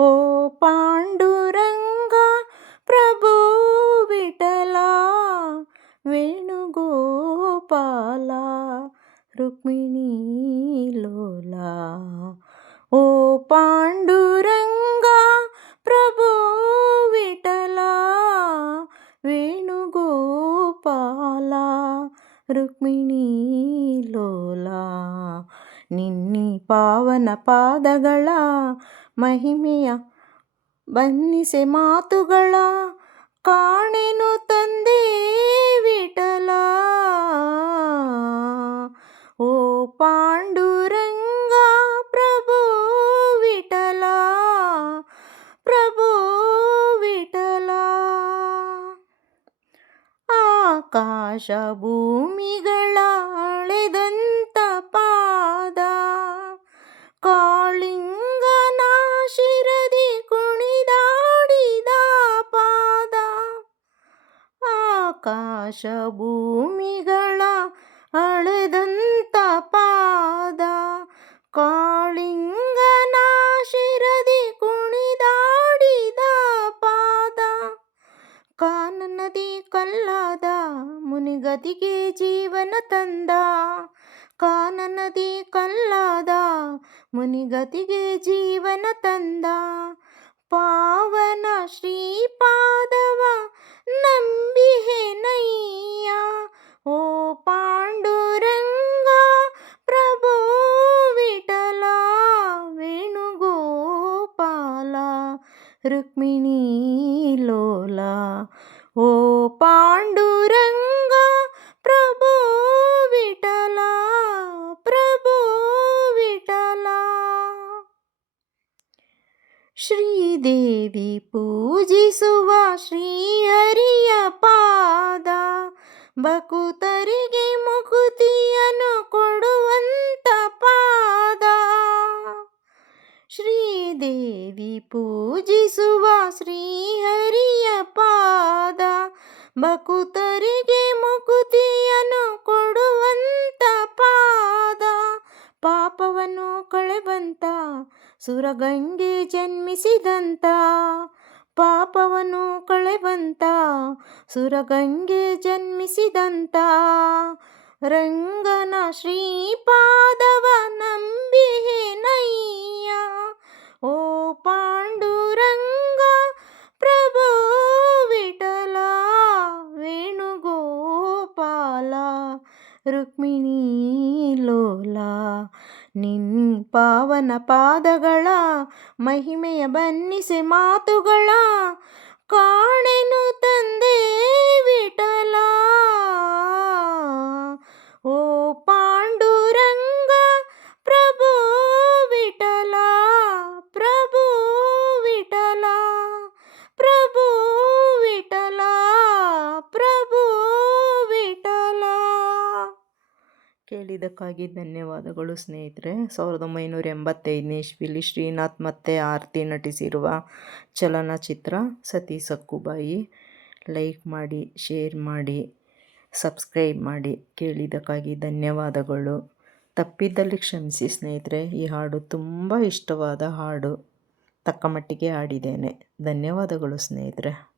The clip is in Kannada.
ಓ ಪಾಂಡುರಂಗ ಪ್ರಭು ವಿಠಲ ವೇಣುಗೋಪಾಲ ರುಕ್ಮಿಣೀ ಲೋಲ. ಓ ಪಾಂಡುರಂಗ ಪ್ರಭು ವಿಠಲ ವೇಣುಗೋಪಾಲ ರುಕ್ಮಿಣೀ ಲೋಲ. ನಿನ್ನಿ ಪಾವನ ಪಾದಗಳ ಮಹಿಮೆಯ ಬನ್ನಿಸೆ ಮಾತುಗಳ ಕಾಣೆನು ತಂದೆ ವಿಠಲ. ಓ ಪಾಂಡುರಂಗ ಪ್ರಭು ವಿಠಲ ಪ್ರಭು ವಿಠಲ. ಆಕಾಶ ಭೂಮಿಗಳ ಅಳೆದಂತ ಪಾದ ಕಾಳಿಂಗನ ಶಿರದಿ ಕುಣಿದಾಡಿದ ಪಾದ. ಆಕಾಶ ಭೂಮಿಗಳ ಅಳೆದಂತ ಪಾದ ಕಾಳಿಂಗನ ಶಿರದಿ ಕುಣಿದಾಡಿದ ಪಾದ. ಕಾನನದಿ ಕಲ್ಲಾದ ಮುನಿಗತಿಗೆ ಜೀವನ ತಂದ. ಕಾನನದಿ ಕಲ್ಲಾದ ಮುನಿಗತಿಗೆ ಜೀವನ ತಂದ. ಪಾವನ ಶ್ರೀಪಾದವ ನಂಬಿಹೆನಯ್ಯ. ಓ ಪಾಂಡುರಂಗ ಪ್ರಭು ವಿಠಲ ವೇಣುಗೋಪಾಲ ರುಕ್ಮಿಣೀ ಲೋಲ. ಓ ಪಾಂಡುರಂಗ ಪ್ರಭು ವಿಠಲ ಪ್ರಭು ವಿಠಲ. ಶ್ರೀದೇವಿ ಪೂಜಿಸುವ ಶ್ರೀಹರಿಯ ಪಾದ ಭಕುತರಿಗೆ ಮುಕುತಿಯನ್ನು ಕೊಡುವಂತ ಪಾದ. ಶ್ರೀದೇವಿ ಪೂಜಿಸುವ ಶ್ರೀಹರಿಯ ಪಾದ ಭಕುತರಿಗೆ ಮುಕುತಿಯನ್ನು ಕೊಡುವಂತ ಪಾದ. ಪಾಪವನ್ನು ಕಳೆವಂತ ಸುರಗಂಗೆ ಜನ್ಮಿಸಿದಂತ. ಪಾಪವನ್ನು ಕಳೆವಂತ ಸುರಗಂಗೆ ಜನ್ಮಿಸಿದಂತ. ರಂಗನ ಶ್ರೀಪಾದವ ನಂಬಿಹೆನಯ್ಯ. ಓ ಪಾಂಡುರಂಗ ಪ್ರಭು ವಿಠಲ ವೇಣುಗೋಪಾಲ ರುಕ್ಮಿಣೀ ಲೋಲ. ನಿನ್ ಪಾವನ ಪಾದಗಳ ಮಹಿಮೆಯ ಬನ್ನಿಸೆ ಮಾತುಗಳ ಕಾಣೆನು ತಂದೆ ವಿಠಲ. ಓ ಪಾಂಡುರಂಗ ಪ್ರಭು ವಿಠಲ ಪ್ರಭು ವಿಠಲ ಪ್ರಭು ವಿಠಲ ಪ್ರಭು ವಿಠಲ. ಕೇಳಿದ್ದಕ್ಕಾಗಿ ಧನ್ಯವಾದಗಳು ಸ್ನೇಹಿತರೆ. 1985ನೇ ಇಸ್ವಿಲಿ ಶ್ರೀನಾಥ್ ಮತ್ತು ಆರತಿ ನಟಿಸಿರುವ ಚಲನಚಿತ್ರ ಸತಿ ಸಕ್ಕುಬಾಯಿ. ಲೈಕ್ ಮಾಡಿ, ಶೇರ್ ಮಾಡಿ, ಸಬ್ಸ್ಕ್ರೈಬ್ ಮಾಡಿ. ಕೇಳಿದ್ದಕ್ಕಾಗಿ ಧನ್ಯವಾದಗಳು. ತಪ್ಪಿದ್ದಲ್ಲಿ ಕ್ಷಮಿಸಿ ಸ್ನೇಹಿತರೆ. ಈ ಹಾಡು ತುಂಬ ಇಷ್ಟವಾದ ಹಾಡು. ತಕ್ಕ ಮಟ್ಟಿಗೆ ಹಾಡಿದ್ದೇನೆ. ಧನ್ಯವಾದಗಳು ಸ್ನೇಹಿತರೆ.